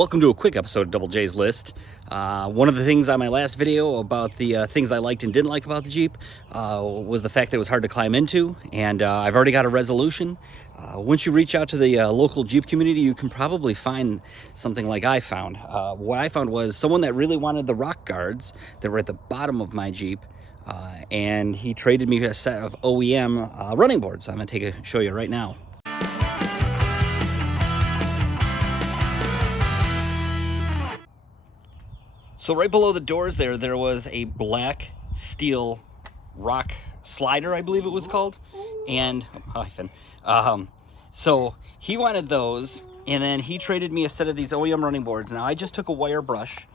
Welcome to a quick episode of Double J's List. One of the things on my last video about the things I liked and didn't like about the Jeep was the fact that it was hard to climb into, and I've already got a resolution. Once you reach out to the local Jeep community, you can probably find something like I found. What I found was someone that really wanted the rock guards that were at the bottom of my Jeep, and he traded me a set of OEM running boards. I'm going to show you right now. So right below the doors there was a black steel rock slider, I believe it was called. And, so he wanted those, and then he traded me a set of these OEM running boards. Now I just took a wire brush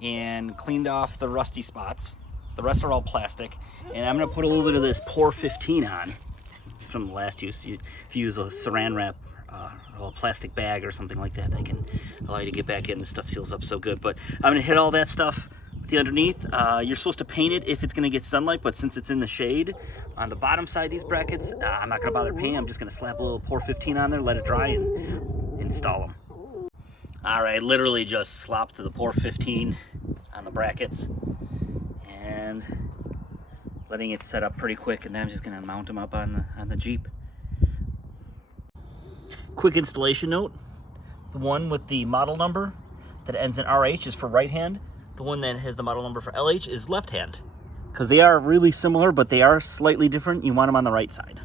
and cleaned off the rusty spots. The rest are all plastic. And I'm gonna put a little bit of this Pour 15 on from the last use. If you use a saran wrap, or a plastic bag or something like that, they can allow you to get back in. This stuff seals up so good. But I'm gonna hit all that stuff with the underneath. You're supposed to paint it if it's gonna get sunlight, but since it's in the shade on the bottom side of these brackets, I'm not gonna bother painting. I'm just gonna slap a little Pour 15 on there, let it dry, and install them. All right, literally just slopped the Pour 15 on the brackets and letting it set up pretty quick, and then I'm just gonna mount them up on the Jeep. Quick installation note: the one with the model number that ends in RH is for right hand. The one that has the model number for LH is left hand. Because they are really similar, but they are slightly different. You want them on the right side.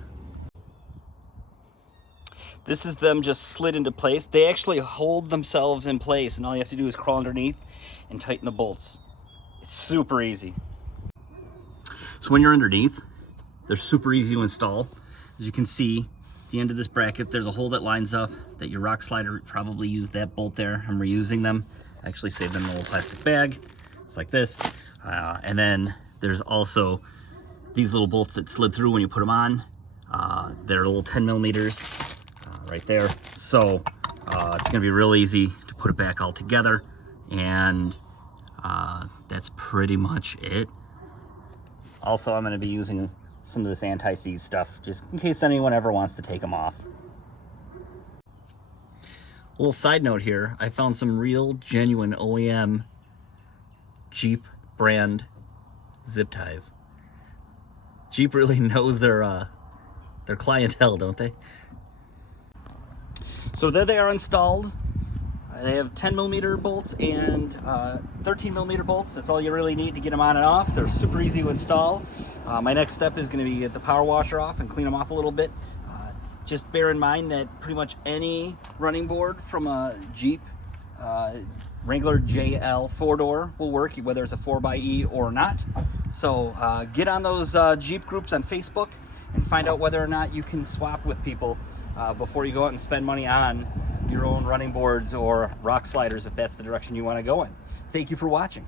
This is them just slid into place. They actually hold themselves in place, and all you have to do is crawl underneath and tighten the bolts. It's super easy. So when you're underneath, they're super easy to install. As you can see, at the end of this bracket, there's a hole that lines up that your rock slider probably used that bolt there. I'm reusing them. I actually saved them in a little plastic bag. It's like this. And then there's also these little bolts that slid through when you put them on. They're little 10 millimeters right there. So it's gonna be real easy to put it back all together. And that's pretty much it. Also, I'm gonna be using some of this anti-seize stuff, just in case anyone ever wants to take them off. A little side note here, I found some real genuine OEM Jeep brand zip ties. Jeep really knows their clientele, don't they? So there they are installed. They have 10 millimeter bolts and 13 millimeter bolts. That's all you really need to get them on and off. They're super easy to install. My next step is going to be get the power washer off and clean them off a little bit. Just bear in mind that pretty much any running board from a Jeep Wrangler JL 4-door will work, whether it's a 4xe or not. So get on those Jeep groups on Facebook and find out whether or not you can swap with people before you go out and spend money on your own running boards or rock sliders, if that's the direction you want to go in. Thank you for watching.